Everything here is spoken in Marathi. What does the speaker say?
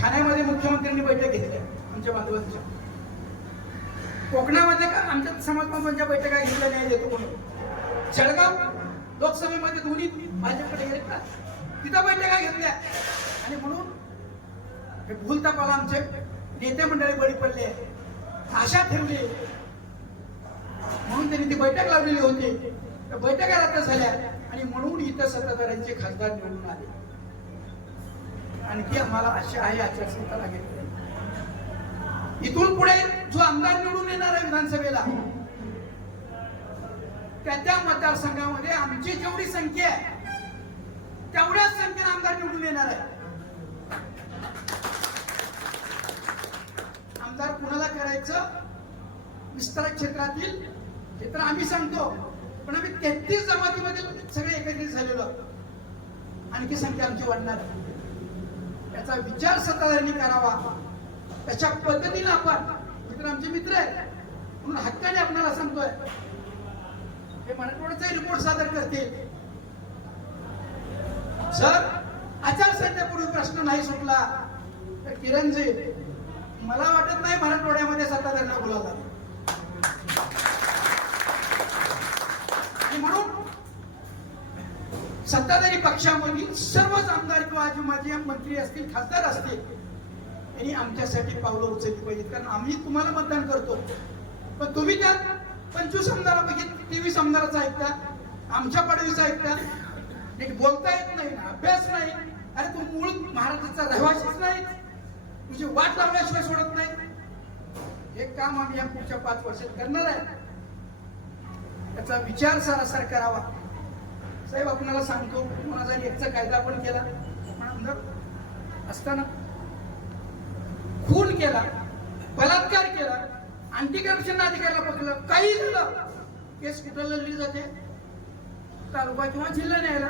ठाण्यामध्ये मुख्यमंत्र्यांनी बैठक घेतल्या आमच्या बांधवांच्या. कोकणामध्ये का आमच्या समाज बांधवांच्या बैठका घेतल्या नाही देतो म्हणून जळगाव लोकसभेमध्ये दोन्ही भाजपकडे गेले ना तिथं बैठका घेतल्या. आणि म्हणून हे भूलतापाला आमचे नेते मंडळी बळी पडले आशा ठेवली म्हणून त्यांनी ती बैठक लावलेली होती. त्या बैठका रद्द झाल्या आणि म्हणून इथं सत्ताधाऱ्यांचे खासदार निवडून आले. आणखी आम्हाला अशी आहे आचारसंहिता लागेल. इथून पुढे जो आमदार निवडून येणार आहे विधानसभेला त्या त्या मतदारसंघामध्ये आमची जेवढी संख्या आहे तेवढ्याच संख्येने आमदार निवडून येणार आहे. आमदार कुणाला करायचं? विस्तार क्षेत्रातील हे तर आम्ही सांगतो पण आम्ही तेहतीस जमातीमध्ये सगळे एकत्रित झालेलो आणखी संख्या आमची वाढणार याचा विचार सत्ताधाऱ्यांनी करावा. त्याच्या पद्धतीने आपण मित्र आमचे मित्र आहेत म्हणून हक्काने आपल्याला सांगतोय. हे मराठवाड्याचाही रिपोर्ट सादर करतील. जर आचारसंहितेपूर्वी प्रश्न नाही सुटला. तर किरणजी मला वाटत नाही मराठवाड्यामध्ये सत्ताधाऱ्यांना बोलावला आणि म्हणून सत्ताधारी पक्षामधील सर्वच आमदार किंवा आजी माजी मंत्री असतील खासदार असतील यांनी आमच्यासाठी पावलं उचलली पाहिजेत. कारण आम्ही तुम्हाला मतदान करतो. पण तुम्ही त्यात पंचवीस आमदारापैकी तेवीस आमदाराचा ऐकता आमच्या पडवीचं ऐकता. नीट बोलता येत नाही ना अभ्यास नाही. अरे तू मूळ महाराष्ट्राचा रहिवासीच नाही. तुझी वाट लावल्याशिवाय सोडत नाही. हे काम आम्ही या पुढच्या पाच वर्षात करणार आहे. त्याचा विचार सारासार करावा साहेब आपणाला सांगतो माझा एकचा कायदा आपण केला पण असताना खून केला बलात्कार केला अँटी करप्शन अधिकाऱ्याला पकडलं काही झालं केस कुठं लढली जाते? तालुका किंवा जिल्हा न्यायला